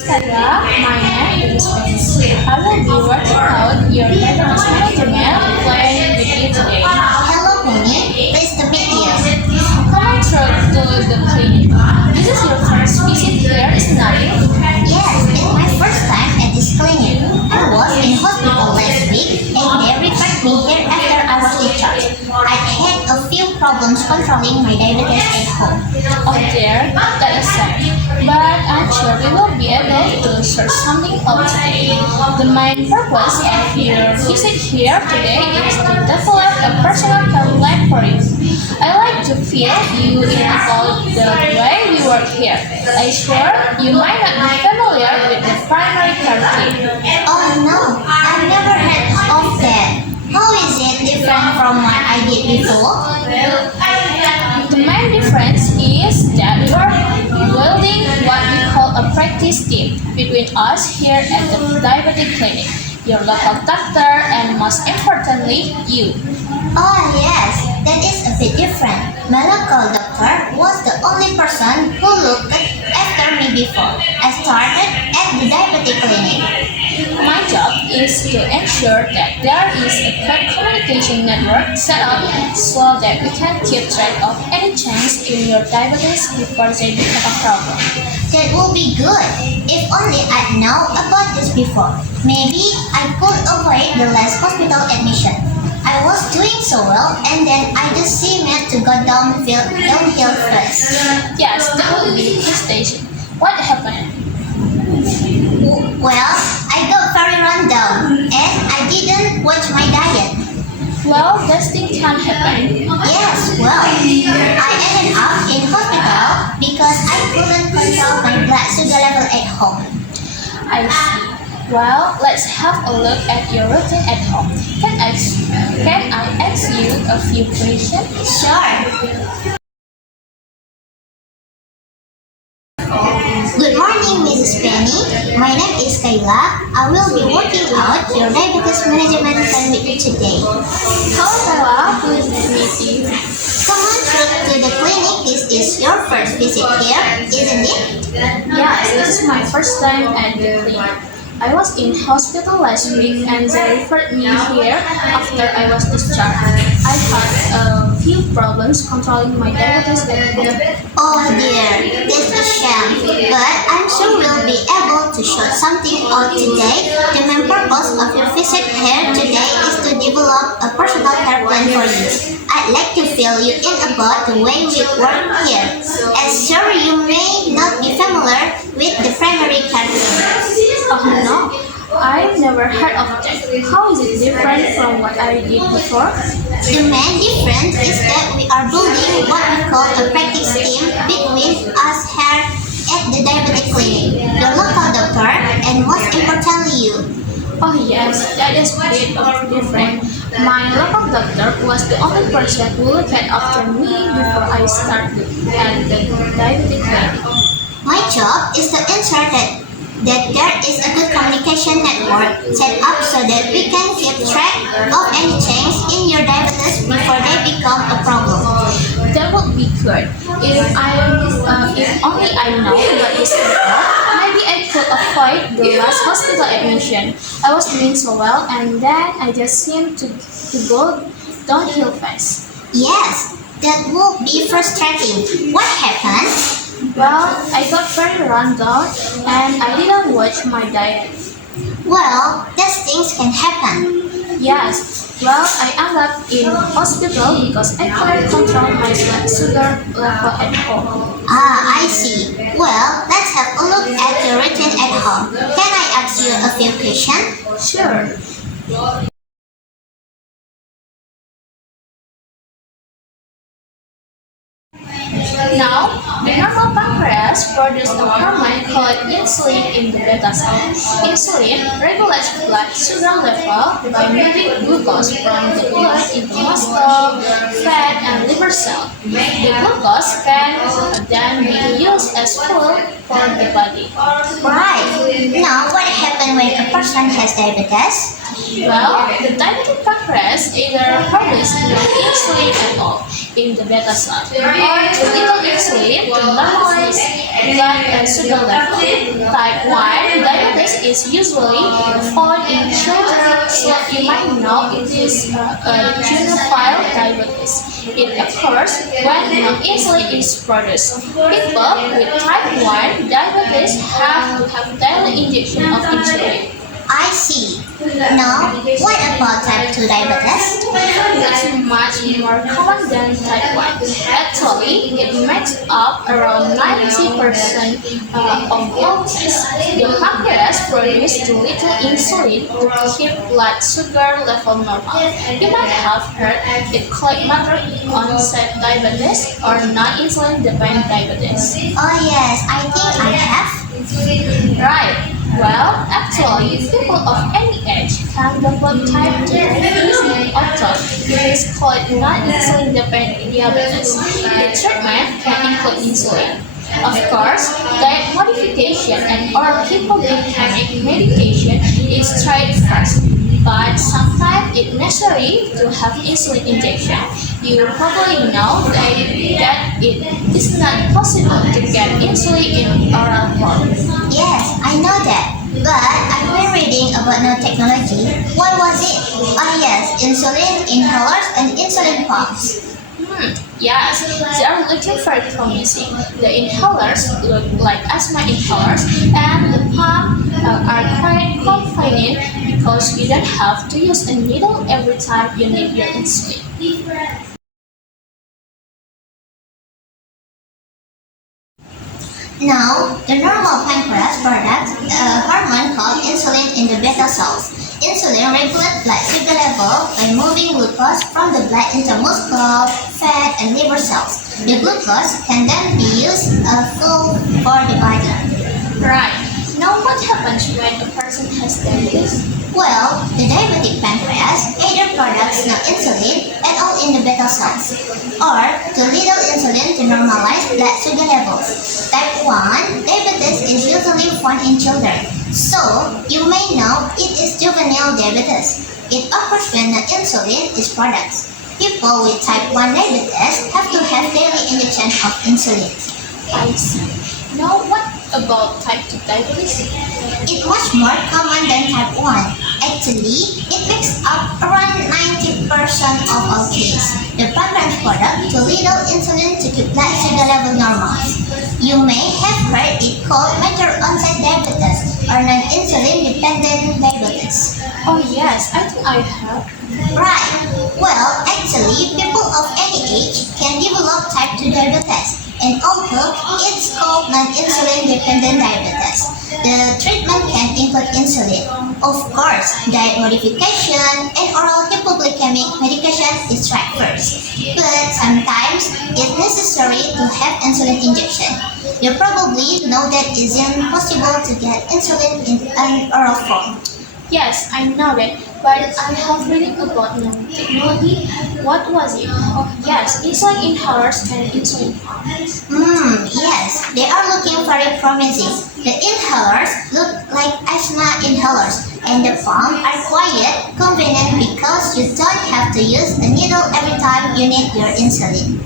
Kayla, my name is Peny. I will be working out your diabetes management plan with you today. Hello, Peny. Pleased to meet you. Come on through to the clinic. This is your first visit here, isn't it? Yes, it's my first time at this clinic. I was in hospital last week and they referred me here after I was discharged. I had a few problems controlling my diabetes at home. Oh dear, that is sad. But I'm sure we will be able to sort something out today. The main purpose of your visit here today is to develop a personal care plan for you. I like to feel you in about the way we work here. I'm sure you might not be familiar with the primary care team. Oh no, I've never heard of that. How is it different from what I did before? The main difference is that we are building what we call a practice team between us here at the diabetic clinic, your local doctor, and most importantly, you. Oh yes, that is a bit different. My local doctor was the only person who looked after me before I started at the diabetic clinic. My job is to ensure that there is a good communication network set up so that we can keep track of any change in your diabetes before they become a problem. That would be good. If only I'd known about this before. Maybe I could avoid the last hospital admission. I was doing so well and then I just seemed to go downhill fast. Yes, that would be the station. What happened? Well, I got very run down and I didn't watch my diet. Well, that thing can happen. Yes, well, I ended up in hospital because I couldn't control my blood sugar level at home. I see. Well, let's have a look at your routine at home. Can I ask you a few questions? Sure. Good morning, Mrs. Peny. My name is Kayla. I will be working out your diabetes management plan with you today. Hello, Kayla. Pleased to meet you. Come on through to the clinic. This is your first visit here, isn't it? Yes, this is my first time at the clinic. I was in hospital last week and they referred me here after I was discharged. I had a few problems controlling my diabetes at home. Oh dear, that's a shame. But I'm sure we'll be able to sort something out today. The main purpose of your visit here today is to develop a personal care plan for you. I'd like to fill you in about the way we work here. As sure you may not be familiar with the primary care team. Oh no, I've never heard of that. How is it different from what I did before? The main difference is that we are building what we call a practice team between us here at the diabetic clinic, the local doctor, and most importantly you. Oh yes, that is a bit of different. My local doctor was the only person who looked after me before I started at the diabetic clinic. My job is to ensure that there is a good communication network set up so that we can keep track of any change in your diabetes before they become a problem. That would be good. If only I know about this before, maybe I could avoid the last hospital admission. I was doing so well and then I just seemed to go downhill fast. Yes, that would be frustrating. What happened? Well, I got very run down and I didn't watch my diet. Well, these things can happen. Yes, well, I ended up in hospital because I couldn't control my blood sugar level at home. Ah, I see. Well, let's have a look at your routine at home. Can I ask you a few questions? Sure. Now, the normal pancreas produces a hormone called insulin in the beta cell. Insulin regulates blood sugar level by moving glucose from the blood into muscle, fat, and liver cell. The glucose can then be used as fuel for the body. Right. Now, what happens when a person has diabetes? Well, the diabetic pancreas either produces no insulin at all in the beta cell or too little insulin to normalize blood and sugar level. Type 1 diabetes is usually found in children, so you might know it is a juvenile diabetes. It occurs when no insulin is produced. People with type 1 diabetes have to have daily injection of insulin. I see. Now, what about type 2 diabetes? It's much more common than type 1. Actually, it makes up around 90% of all cases. The pancreas produces too little insulin to keep blood sugar level normal. You might have heard it called moderate onset diabetes or non-insulin dependent diabetes. Oh yes, I think I have. Right. Well, actually, people of any age can develop type 2 diabetes auto. It is called non-insulin dependent diabetes. The treatment can include insulin. Of course, diet modification and oral hypoglycemic medication is tried first, but sometimes it's necessary to have insulin injection. You probably know that it is not possible to get insulin in oral form. Yes, I know that. But I've been reading about new technology. What was it? Oh yes, insulin inhalers and insulin pumps. Yes, they are looking very promising. The inhalers look like asthma inhalers, and the pump are quite convenient because you don't have to use a needle every time you need your insulin. Now, the normal pancreas produces a hormone called insulin in the beta cells. Insulin regulates blood sugar level by moving glucose from the blood into muscle, fat, and liver cells. The glucose can then be used as fuel for the body. Right. Now, what happens when a person has diabetes? Well, the diabetic pancreas either produces no insulin at all in the beta cells, or too little insulin to normalize blood sugar levels. Type 1 diabetes is usually found in children, so you may know it is juvenile diabetes. It occurs when no insulin is produced. People with type 1 diabetes have to have daily injection of insulin. I see. Now, what about type 2 diabetes? It's much more common than type 1. Actually, it makes up around 90% of all cases. The pancreas product too little insulin to keep blood sugar level normal. You may have heard it called major onset diabetes or non-insulin dependent diabetes. Oh yes, I think I have. Right. Well, actually, people of any age can develop type 2 diabetes, and although it's called non-insulin dependent diabetes, the treatment can include insulin. Of course, diet modification and oral hypoglycemic medication is tried first, but sometimes it's necessary to have insulin injection. You probably know that it isn't possible to get insulin in an oral form. Yes, I know that, but I have reading about new technology. What was it? Oh yes, insulin inhalers and insulin pumps. Yes, they are looking very promising. The inhalers look like asthma inhalers, and the pump are quiet, convenient because you don't have to use a needle every time you need your insulin.